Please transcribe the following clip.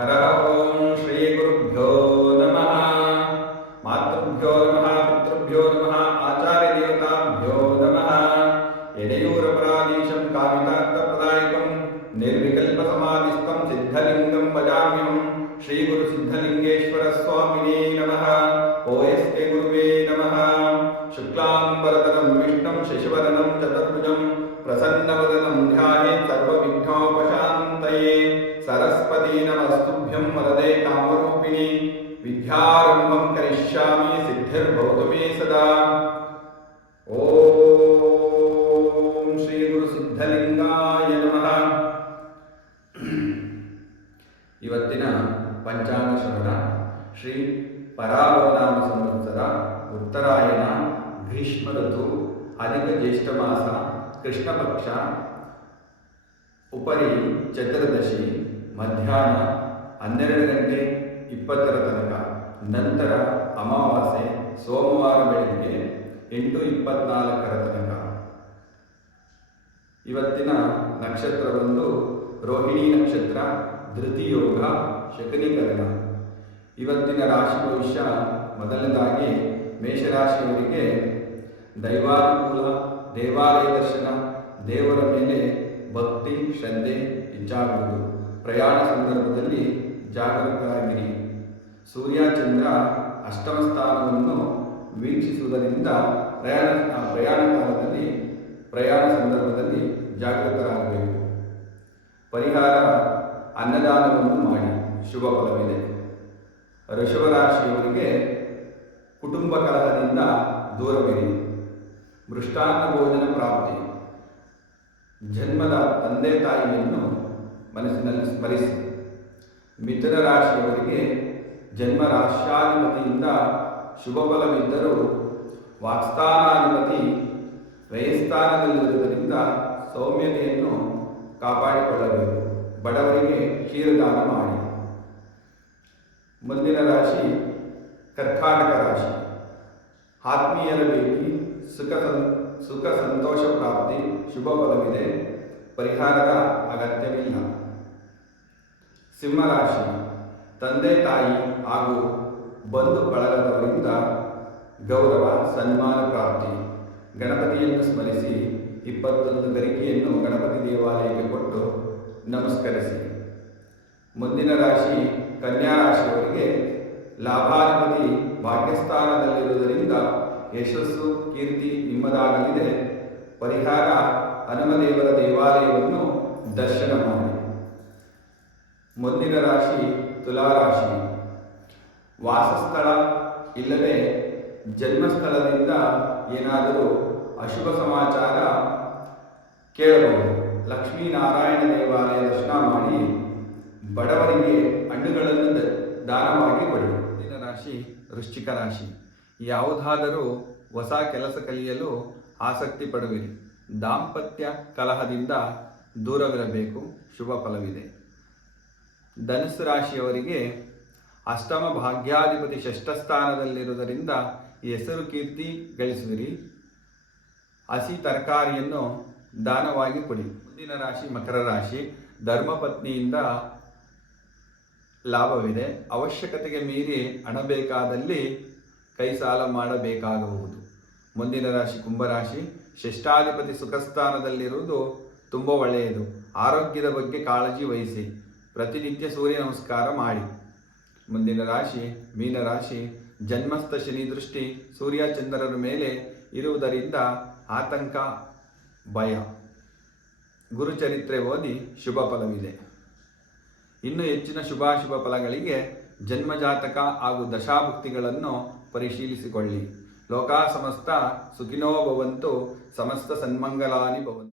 ಹರ ಓಂ ಶ್ರೀ ಗುರುಭ್ಯೋ ನಮಃ. ಮಾತೃಭ್ಯೋ ನಮಃ, ಪಿತೃಭ್ಯೋ ನಮಃ, ಆಚಾರ್ಯ ದೇವತಾಭ್ಯೋ ನಮಃ. ಯಡೆಯೂರಪರಾಧೀಶಂ ಕಾಮಿತಾರ್ಥಪ್ರದಾಯಕಂ ನಿರ್ವಿಕಲ್ಪ ಸಮಾಧಿಸ್ಥಂ ಸಿದ್ಧಲಿಂಗಂ ಭಜಾಮ್ಯಹಂ. ಶ್ರೀ ಗುರು ಸಿದ್ಧಲಿಂಗೇಶ್ವರ ಸ್ವಾಮಿನೇ ನಮಃ. ಓಯಸ್ಕೆ ಗುರುವೇ ನಮಃ. ಶುಕ್ಲಾಂಬರಧರಂ ವಿಷ್ಣುಂ ಶಶಿವದನಂ ಚತುರ್ಭುಜಂ ಪ್ರಸನ್ನವದನಂ ಧ್ಯಾಯೇತ್ ಸರ್ವವಿಘ್ನೋಪಶಾಂತಯೇ. ಸರಸ್ವತಿ ನಮಸ್ತುಭ್ಯಂ ವರದೆ ಕಾಮರೂಪಿಣಿ. ವಿದ್ಯಾರಂಭಂ ಕರಿಷ್ಯಾಮಿ ಸಿದ್ಧಿರ್ಭವತು ಮೇ ಸದಾ. ಓಂ ಶ್ರೀ ಗುರು ಸಿದ್ಧಲಿಂಗಾಯ ನಮಃ. ಇವತ್ತಿನ ಪಂಚಾಂಗ ಶ್ರವಣ ಶ್ರೀ ಪರಾವನಾಮ ಸಂವತ್ಸರ ಉತ್ತರಾಯಣ ಗ್ರೀಷ್ಮ ಋತು ಅಧಿಕ ಜ್ಯೇಷ್ಠ ಮಾಸ ಕೃಷ್ಣ ಪಕ್ಷ ಉಪರಿ ಚತುರ್ದಶಿ ಮಧ್ಯಾಹ್ನ 12:20 ತನಕ. ನಂತರ ಅಮಾವಾಸ್ಯೆ ಸೋಮವಾರ ಬೆಳಿಗ್ಗೆ 8:24 ತನಕ. ಇವತ್ತಿನ ನಕ್ಷತ್ರ ಒಂದು ರೋಹಿಣಿ ನಕ್ಷತ್ರ, ಧೃತಿಯೋಗ, ಶಕನೀಕರಣ. ಇವತ್ತಿನ ರಾಶಿ ಭವಿಷ್ಯ ಮೊದಲನೇದಾಗಿ ಮೇಷರಾಶಿಯವರಿಗೆ ದೈವಾನುಕೂಲ, ದೇವಾಲಯ ದರ್ಶನ, ದೇವರ ಮೇಲೆ ಭಕ್ತಿ ಶ್ರದ್ಧೆ ಹೆಚ್ಚಾಗುವುದು. ಪ್ರಯಾಣ ಸಂದರ್ಭದಲ್ಲಿ ಜಾಗರೂಕರಾಗಿರಿ. ಸೂರ್ಯ ಚಂದ್ರ ಅಷ್ಟಮ ಸ್ಥಾನವನ್ನು ವೀಕ್ಷಿಸುವುದರಿಂದ ಪ್ರಯಾಣ ಸಂದರ್ಭದಲ್ಲಿ ಜಾಗೃತರಾಗಬೇಕು. ಪರಿಹಾರ ಅನ್ನದಾನವನ್ನು ಮಾಡಿ, ಶುಭ ಫಲವಿದೆ. ವೃಷಭ ರಾಶಿಯವರಿಗೆ ಕುಟುಂಬ ಕಲಹದಿಂದ ದೂರವಿರಿ. ಮೃಷ್ಟಾನ್ನ ಭೋಜನ ಪ್ರಾಪ್ತಿ. ಜನ್ಮದ ತಂದೆ ತಾಯಿಯನ್ನು ಮನಸ್ಸಿನಲ್ಲಿ ಸ್ಮರಿಸಿ. ಮಿಥುನ ರಾಶಿಯವರಿಗೆ ಜನ್ಮ ರಾಶ್ಯಾಧಿಪತಿಯಿಂದ ಶುಭ ಫಲವಿದ್ದರೂ ವಾಕ್ಸ್ಥಾನಾಧಿಪತಿ ವ್ಯಯಸ್ಥಾನದಲ್ಲಿರುವುದರಿಂದ ಸೌಮ್ಯತೆಯನ್ನು ಕಾಪಾಡಿಕೊಳ್ಳಬೇಕು. ಬಡವರಿಗೆ ಕ್ಷೀರದಾನ ಮಾಡಿ. ಮುಂದಿನ ರಾಶಿ ಕರ್ಕಾಟಕ ರಾಶಿ. ಆತ್ಮೀಯರ ಭೇಟಿ, ಸುಖ ಸಂತೋಷ ಪ್ರಾಪ್ತಿ, ಶುಭ ಫಲವಿದೆ. ಪರಿಹಾರದ ಅಗತ್ಯವಿಲ್ಲ. ಸಿಂಹರಾಶಿ. ತಂದೆ ತಾಯಿ ಹಾಗೂ ಬಂಧು ಬಳಗದವರಿಂದ ಗೌರವ ಸನ್ಮಾನ ಪ್ರಾಪ್ತಿ. ಗಣಪತಿಯನ್ನು ಸ್ಮರಿಸಿ 21 ಗರಿಕೆಯನ್ನು ಗಣಪತಿ ದೇವಾಲಯಕ್ಕೆ ಕೊಟ್ಟು ನಮಸ್ಕರಿಸಿ. ಮುಂದಿನ ರಾಶಿ ಕನ್ಯಾ ರಾಶಿಯವರಿಗೆ ಲಾಭಾಧಿಪತಿ ಭಾಗ್ಯಸ್ಥಾನದಲ್ಲಿರುವುದರಿಂದ ಯಶಸ್ಸು ಕೀರ್ತಿ ನಿಮ್ಮದಾಗಲಿದೆ. ಪರಿಹಾರ ಹನುಮದೇವರ ದೇವಾಲಯವನ್ನು ದರ್ಶನ ಮಾಡಿ. ಮುಂದಿನ ರಾಶಿ ತುಲಾರಾಶಿ. ವಾಸಸ್ಥಳ ಇಲ್ಲವೇ ಜನ್ಮಸ್ಥಳದಿಂದ ಏನಾದರೂ ಅಶುಭ ಸಮಾಚಾರ ಕೇಳಬಹುದು. ಲಕ್ಷ್ಮೀನಾರಾಯಣ ದೇವಾಲಯ ದರ್ಶನ ಮಾಡಿ. ಬಡವರಿಗೆ ಹಣ್ಣುಗಳನ್ನು ದಾನವಾಗಿ ಕೊಡಿ. ಮುಂದಿನ ರಾಶಿ ವೃಶ್ಚಿಕ ರಾಶಿ. ಯಾವುದಾದರೂ ಹೊಸ ಕೆಲಸ ಕಲಿಯಲು ಆಸಕ್ತಿ ಪಡುವಿರಿ. ದಾಂಪತ್ಯ ಕಲಹದಿಂದ ದೂರವಿರಬೇಕು. ಶುಭ ಫಲವಿದೆ. ಧನುಸ್ಸು ರಾಶಿಯವರಿಗೆ ಅಷ್ಟಮ ಭಾಗ್ಯಾಧಿಪತಿ ಷಷ್ಠ ಸ್ಥಾನದಲ್ಲಿರುವುದರಿಂದ ಹೆಸರು ಕೀರ್ತಿ ಗಳಿಸುವಿರಿ. ಹಸಿ ತರಕಾರಿಯನ್ನು ದಾನವಾಗಿ ಕೊಡಿ. ಮುಂದಿನ ರಾಶಿ ಮಕರ ರಾಶಿ. ಧರ್ಮಪತ್ನಿಯಿಂದ ಲಾಭವಿದೆ. ಅವಶ್ಯಕತೆಗೆ ಮೀರಿ ಹಣ ಬೇಕಾದಲ್ಲಿ ಕೈ ಸಾಲ ಮಾಡಬೇಕಾಗಬಹುದು. ಮುಂದಿನ ರಾಶಿ ಕುಂಭರಾಶಿ. ಷಷ್ಠಾಧಿಪತಿ ಸುಖಸ್ಥಾನದಲ್ಲಿರುವುದು ತುಂಬ ಒಳ್ಳೆಯದು. ಆರೋಗ್ಯದ ಬಗ್ಗೆ ಕಾಳಜಿ ವಹಿಸಿ. ಪ್ರತಿನಿತ್ಯ ಸೂರ್ಯ ನಮಸ್ಕಾರ ಮಾಡಿ. ಮುಂದಿನ ರಾಶಿ ಮೀನರಾಶಿ. ಜನ್ಮಸ್ಥ ಶನಿ ದೃಷ್ಟಿ ಸೂರ್ಯ ಚಂದ್ರರ ಮೇಲೆ ಇರುವುದರಿಂದ ಆತಂಕ ಭಯ. ಗುರುಚರಿತ್ರೆ ಓದಿ ಶುಭ ಫಲವಿದೆ. ಇನ್ನು ಹೆಚ್ಚಿನ ಶುಭಾಶುಭ ಫಲಗಳಿಗೆ ಜನ್ಮಜಾತಕ ಹಾಗೂ ದಶಾಭುಕ್ತಿಗಳನ್ನು ಪರಿಶೀಲಿಸಿಕೊಳ್ಳಿ. ಲೋಕಾ ಸಮಸ್ತ ಸುಖಿನೋ ಭವಂತು. ಸಮಸ್ತ ಸನ್ಮಂಗಲಾನಿ ಭವಂತು.